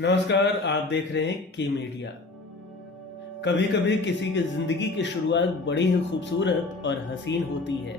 नमस्कार, आप देख रहे हैं की मीडिया। कभी कभी किसी की जिंदगी की शुरुआत बड़ी ही खूबसूरत और हसीन होती है,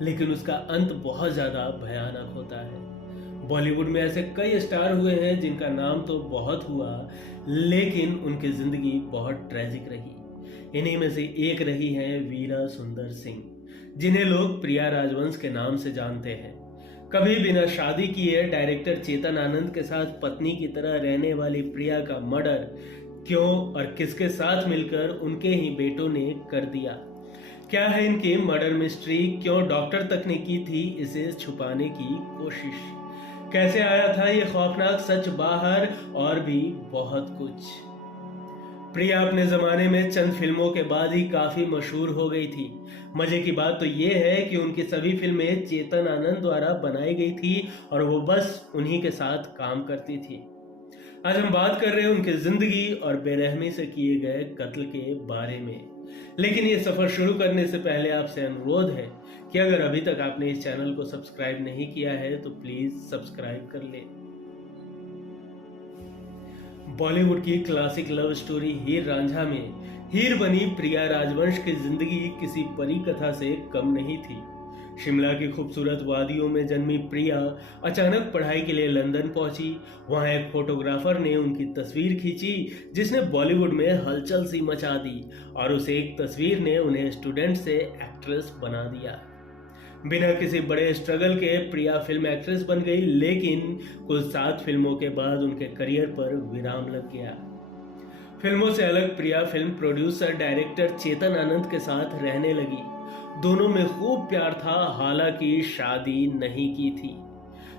लेकिन उसका अंत बहुत ज्यादा भयानक होता है। बॉलीवुड में ऐसे कई स्टार हुए हैं जिनका नाम तो बहुत हुआ, लेकिन उनकी जिंदगी बहुत ट्रेजिक रही। इन्हीं में से एक रही है वीरा सुंदर सिंह, जिन्हें लोग प्रिया राजवंश के नाम से जानते हैं। कभी बिना शादी किए डायरेक्टर चेतन आनंद के साथ पत्नी की तरह रहने वाली प्रिया का मर्डर क्यों और किसके साथ मिलकर उनके ही बेटों ने कर दिया? क्या है इनकी मर्डर मिस्ट्री? क्यों डॉक्टर तक ने की थी इसे छुपाने की कोशिश? कैसे आया था ये खौफनाक सच बाहर? और भी बहुत कुछ। प्रिया अपने जमाने में चंद फिल्मों के बाद ही काफी मशहूर हो गई थी। मजे की बात तो ये है कि उनकी सभी फिल्में चेतन आनंद द्वारा बनाई गई थी और वो बस उन्हीं के साथ काम करती थी। आज हम बात कर रहे हैं उनकी जिंदगी और बेरहमी से किए गए कत्ल के बारे में। लेकिन ये सफर शुरू करने से पहले आपसे अनुरोध है कि अगर अभी तक आपने इस चैनल को सब्सक्राइब नहीं किया है तो प्लीज सब्सक्राइब कर ले। बॉलीवुड की क्लासिक लव स्टोरी हीर रांझा में हीर बनी प्रिया राजवंश की जिंदगी किसी परी कथा से कम नहीं थी। शिमला की खूबसूरत वादियों में जन्मी प्रिया अचानक पढ़ाई के लिए लंदन पहुंची। वहां एक फोटोग्राफर ने उनकी तस्वीर खींची जिसने बॉलीवुड में हलचल सी मचा दी, और उस एक तस्वीर ने उन्हें स्टूडेंट से एक्ट्रेस बना दिया। बिना किसी बड़े स्ट्रगल के प्रिया फिल्म एक्ट्रेस बन गई, लेकिन कुल 7 फिल्मों के बाद उनके करियर पर विराम लग गया। फिल्मों से अलग प्रिया film producer director Chetan Anand के साथ रहने लगी। दोनों में खूब प्यार था, हालांकि शादी नहीं की थी।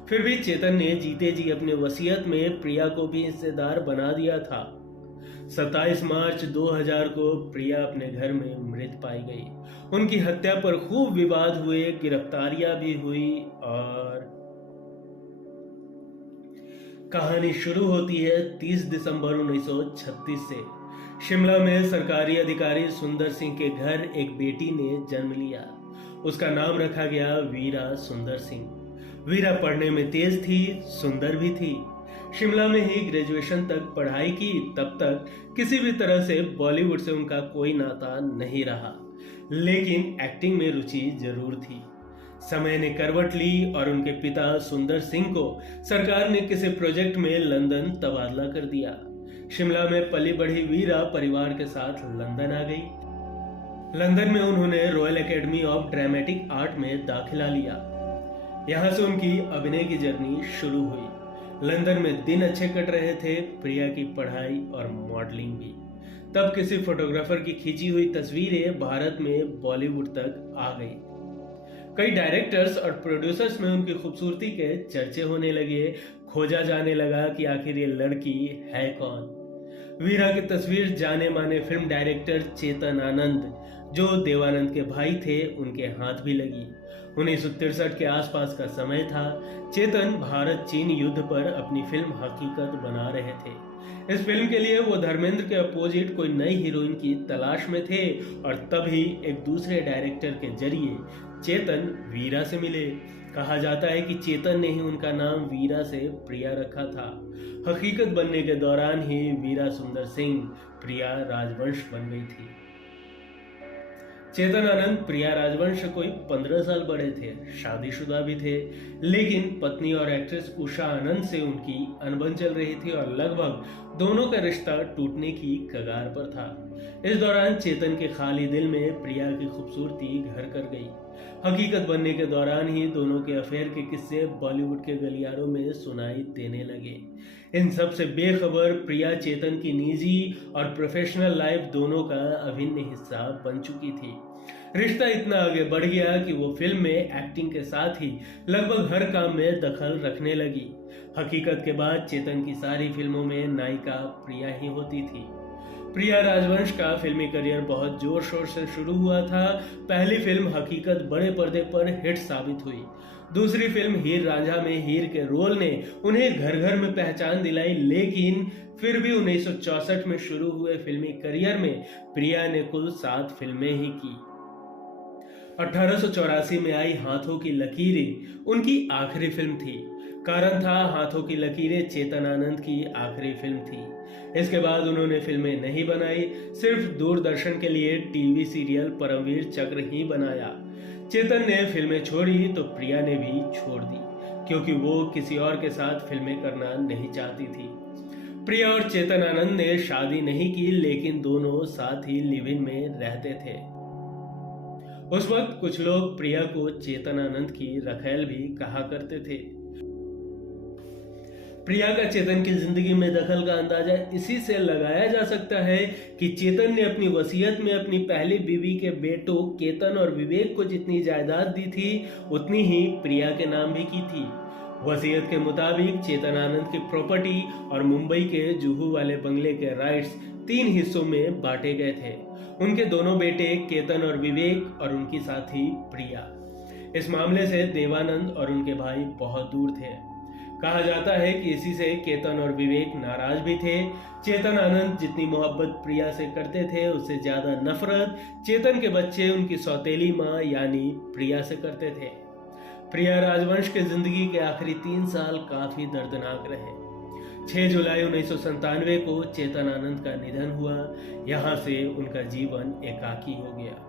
फिर भी चेतन ने जीते जी अपने वसीयत में प्रिया को भी हिस्सेदार बना दिया था। 27 मार्च 2000 को प्रिया अपने घर में मृत पाई गई। उनकी हत्या पर खूब विवाद हुए, गिरफ्तारियां भी हुई और कहानी शुरू होती है 30 दिसंबर 1936 से। शिमला में सरकारी अधिकारी सुंदर सिंह के घर एक बेटी ने जन्म लिया। उसका नाम रखा गया वीरा सुंदर सिंह। वीरा पढ़ने में तेज थी, सुंदर भी थी। शिमला में ही ग्रेजुएशन तक पढ़ाई की। तब तक किसी भी तरह से बॉलीवुड से उनका कोई नाता नहीं रहा, लेकिन एक्टिंग में रुचि जरूर थी। समय ने करवट ली और उनके पिता सुंदर सिंह को सरकार ने किसी प्रोजेक्ट में लंदन तबादला कर दिया। शिमला में पली बढ़ी वीरा परिवार के साथ लंदन आ गई। लंदन में उन्होंने royal academy of dramatic art में दाखिला लिया। यहाँ से उनकी अभिनय की जर्नी शुरू हुई। लंदन में दिन अच्छे कट रहे थे, प्रिया की पढ़ाई और मॉडलिंग भी। तब किसी फोटोग्राफर की खींची हुई तस्वीरें भारत में बॉलीवुड तक आ गई। कई डायरेक्टर्स और प्रोड्यूसर्स में उनकी खूबसूरती के चर्चे होने लगे। खोजा जाने लगा कि आखिर ये लड़की है कौन। वीरा की तस्वीर जाने माने फिल्म डायरेक्टर चेतन आनंद, जो देवानंद के भाई थे, उनके हाथ भी लगी। 1963 के आसपास का समय था। चेतन भारत चीन युद्ध पर अपनी फिल्म हकीकत बना रहे थे। इस फिल्म के लिए वो धर्मेंद्र के अपोजिट कोई नई हीरोइन की तलाश में थे, और तभी एक दूसरे डायरेक्टर के जरिए चेतन वीरा से मिले। कहा जाता है कि चेतन ने ही उनका नाम वीरा से प्रिया रखा था। हकीकत बनने के दौरान ही वीरा सुंदर सिंह प्रिया राजवंश बन गई थी। चेतन आनंद प्रिया राजवंश से कोई 15 साल बड़े थे, शादीशुदा भी थे, लेकिन पत्नी और एक्ट्रेस उषा आनंद से उनकी अनबन चल रही थी और लगभग दोनों का रिश्ता टूटने की कगार पर था। इस दौरान चेतन के खाली दिल में प्रिया की खूबसूरती घर कर गई। हकीकत बनने के दौरान ही दोनों के अफेयर के किस्से बॉलीवुड के गलियारों में सुनाई देने लगे। इन सब से बेखबर प्रिया चेतन की निजी और प्रोफेशनल लाइफ दोनों का अभिन्न हिस्सा बन चुकी थी। रिश्ता इतना आगे बढ़ गया कि वो फिल्म में एक्टिंग के साथ ही लगभग हर काम में दखल रखने लगी। हकीकत के बाद चेतन की सारी फिल्मों में नायिका प्रिया ही होती थी। प्रिया राजवंश का फिल्मी करियर बहुत जोर शोर से शुरू हुआ था। पहली फिल्म हकीकत बड़े पर्दे पर हिट साबित हुई। दूसरी फिल्म हीर रांझा में हीर के रोल ने उन्हें घर घर में पहचान दिलाई, लेकिन फिर भी 1964 में शुरू हुए फिल्मी करियर में प्रिया ने कुल 7 फिल्में ही की। 1884 में आई हाथों की लकीरें उनकी आखिरी फिल्म थी। कारण था हाथों की लकीरें चेतन आनंद की आखिरी फिल्म थी। इसके बाद उन्होंने फिल्में नहीं बनाई, सिर्फ दूरदर्शन के लिए टीवी सीरियल परमवीर चक्र ही बनाया। चेतन ने फिल्में छोड़ी तो प्रिया ने भी छोड़ दी, क्योंकि वो किसी और के साथ फिल्में करना नहीं चाहती थी। प्रिया और चेतन आनंद ने शादी नहीं की, लेकिन दोनों साथ ही लिव इन में रहते थे। उस वक्त कुछ लोग प्रिया को चेतन आनंद की रखेल भी कहा करते थे। प्रिया का चेतन की जिंदगी में दखल का अंदाजा इसी से लगाया जा सकता है कि चेतन ने अपनी वसीयत में अपनी पहली बीवी के बेटों केतन और विवेक को जितनी जायदाद दी थी, उतनी ही प्रिया के नाम भी की थी। वसीयत के मुताबिक चेतन आनंद की प्रॉपर्टी और मुंबई के जुहू वाले बंगले के राइट्स 3 हिस्सों में बांटे गए थे। उनके दोनों बेटे केतन और विवेक और उनकी साथी प्रिया। इस मामले से देवानंद और उनके भाई बहुत दूर थे। कहा जाता है कि इसी से केतन और विवेक नाराज भी थे। चेतन आनंद जितनी मोहब्बत प्रिया से करते थे, उससे ज्यादा नफरत चेतन के बच्चे उनकी सौतेली माँ यानी प्रिया से करते थे। प्रिया राजवंश के जिंदगी के आखिरी 3 साल काफी दर्दनाक रहे। 6 जुलाई 1997 को चेतन आनंद का निधन हुआ। यहाँ से उनका जीवन एकाकी हो गया।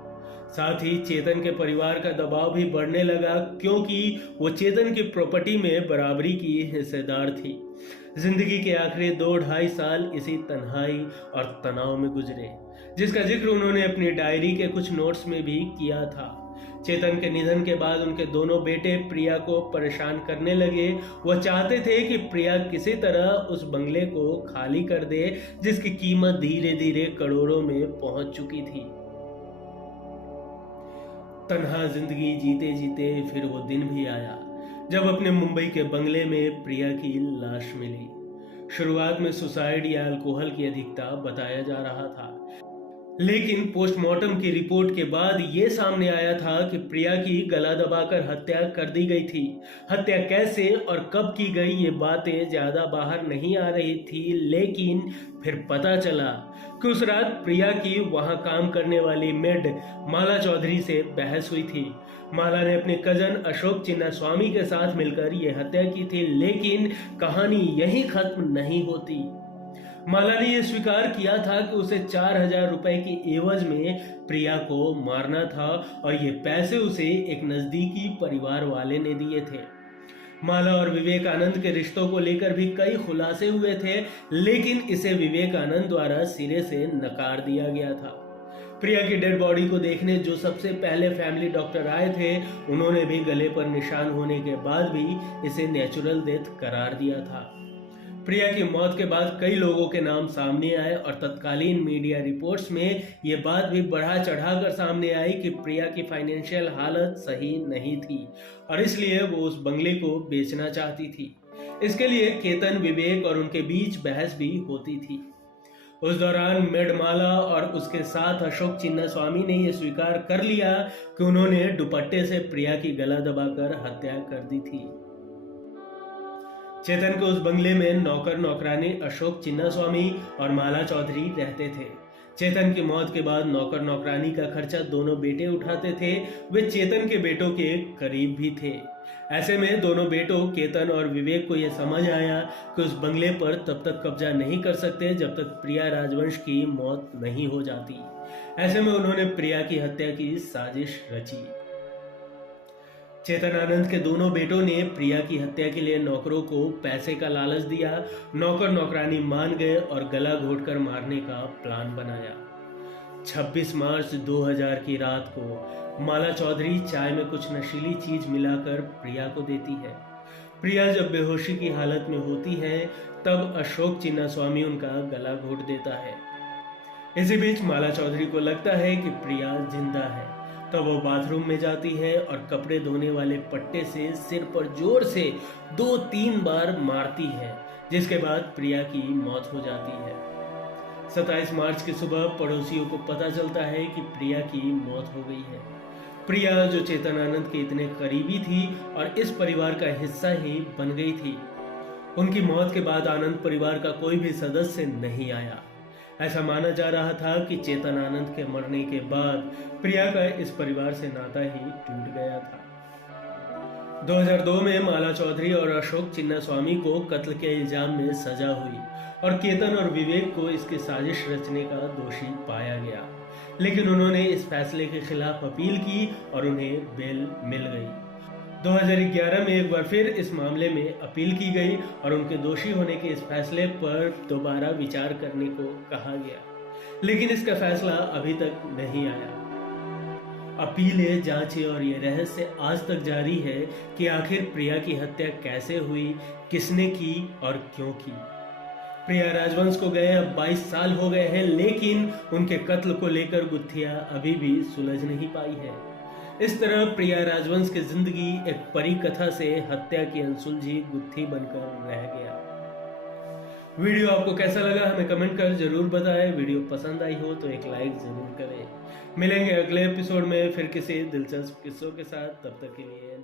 साथ ही चेतन के परिवार का दबाव भी बढ़ने लगा, क्योंकि वो चेतन की प्रॉपर्टी में बराबरी की हिस्सेदार थी। जिंदगी के आखिरी 2-2.5 साल इसी तन्हाई और तनाव में गुजरे, जिसका जिक्र उन्होंने अपनी डायरी के कुछ नोट्स में भी किया था। चेतन के निधन के बाद उनके दोनों बेटे प्रिया को परेशान करने लगे। वो चाहते थे कि प्रिया किसी तरह उस बंगले को खाली कर दे, जिसकी कीमत धीरे धीरे करोड़ों में पहुंच चुकी थी। तन्हा जिंदगी जीते जीते फिर वो दिन भी आया जब अपने मुंबई के बंगले में प्रिया की लाश मिली। शुरुआत में सुसाइड या अल्कोहल की अधिकता बताया जा रहा था, लेकिन पोस्टमार्टम की रिपोर्ट के बाद ये सामने आया था कि प्रिया की गला दबाकर हत्या कर दी गई थी। हत्या कैसे और कब की गई ये बातें ज्यादा बाहर नहीं आ रही थी, लेकिन फिर पता चला कि उस रात प्रिया की वहां काम करने वाली मेड माला चौधरी से बहस हुई थी। माला ने अपने कजन अशोक चिन्नास्वामी के साथ मिलकर यह हत्या की थी, लेकिन कहानी यहीं खत्म नहीं होती। माला ने यह स्वीकार किया था कि उसे 4,000 रुपए की एवज में प्रिया को मारना था और ये पैसे उसे एक नजदीकी परिवार वाले ने दिए थे। माला और विवेकानंद के रिश्तों को लेकर भी कई खुलासे हुए थे, लेकिन इसे विवेकानंद द्वारा सिरे से नकार दिया गया था। प्रिया की डेड बॉडी को देखने जो सबसे पहले फैमिली डॉक्टर आए थे, उन्होंने भी गले पर निशान होने के बाद भी इसे नेचुरल डेथ करार दिया था। प्रिया की मौत के बाद कई लोगों के नाम सामने आए और तत्कालीन मीडिया रिपोर्ट्स में ये बात भी बढ़ा चढ़ाकर सामने आई कि प्रिया की फाइनेंशियल हालत सही नहीं थी और इसलिए वो उस बंगले को बेचना चाहती थी। इसके लिए केतन, विवेक और उनके बीच बहस भी होती थी। उस दौरान मेड माला और उसके साथ अशोक चिन्नास्वामी ने यह स्वीकार कर लिया कि उन्होंने दुपट्टे से प्रिया की गला दबाकर हत्या कर दी थी। चेतन के उस बंगले में नौकर नौकरानी अशोक चिन्नास्वामी और माला चौधरी रहते थे। चेतन की मौत के बाद नौकर नौकरानी का खर्चा दोनों बेटे उठाते थे। वे चेतन के बेटों के करीब भी थे। ऐसे में दोनों बेटों केतन और विवेक को यह समझ आया कि उस बंगले पर तब तक कब्जा नहीं कर सकते जब तक प्रिया राजवंश की मौत नहीं हो जाती। ऐसे में उन्होंने प्रिया की हत्या की साजिश रची। चेतन आनंद के दोनों बेटों ने प्रिया की हत्या के लिए नौकरों को पैसे का लालच दिया। नौकर नौकरानी मान गए और गला घोटकर मारने का प्लान बनाया। 26 मार्च 2000 की रात को माला चौधरी चाय में कुछ नशीली चीज मिलाकर प्रिया को देती है। प्रिया जब बेहोशी की हालत में होती है, तब अशोक चिन्नास्वामी उनका गला घोट देता है। इसी बीच माला चौधरी को लगता है कि प्रिया जिंदा है, तब वो बाथरूम में जाती है और कपड़े धोने वाले पट्टे से सिर पर जोर से 2-3 बार मारती है, जिसके बाद प्रिया की मौत हो जाती है। 27 मार्च की सुबह पड़ोसियों को पता चलता है कि प्रिया की मौत हो गई है। प्रिया जो चेतन आनंद के इतने करीबी थी और इस परिवार का हिस्सा ही बन गई थी। उनकी मौत के बाद आनंद परिवार का कोई भी सदस्य नहीं आया। ऐसा माना जा रहा था कि चेतन आनंद के मरने के बाद प्रिया का इस परिवार से नाता ही टूट गया था। 2002 में माला चौधरी और अशोक चिन्ना स्वामी को कत्ल के इल्जाम में सजा हुई और केतन और विवेक को इसकी साजिश रचने का दोषी पाया गया, लेकिन उन्होंने इस फैसले के खिलाफ अपील की और उन्हें बेल मिल गई। 2011 में एक बार फिर इस मामले में अपील की गई और उनके दोषी होने के इस फैसले पर दोबारा विचार करने को कहा गया, लेकिन इसका फैसला अभी तक नहीं आया। अपीलें, जांचें और ये रहस्य आज तक जारी है कि आखिर प्रिया की हत्या कैसे हुई, किसने की और क्यों की। प्रिया राजवंश को गए अब 22 साल हो गए हैं, लेकिन उनके कत्ल को लेकर गुत्थियां अभी भी सुलझ नहीं पाई है। इस तरह प्रिया राजवंश की जिंदगी एक परी कथा से हत्या की अनसुलझी गुत्थी बनकर रह गया। वीडियो आपको कैसा लगा हमें कमेंट कर जरूर बताएं। वीडियो पसंद आई हो तो एक लाइक जरूर करें। मिलेंगे अगले एपिसोड में फिर किसी दिलचस्प किस्सों के साथ। तब तक के लिए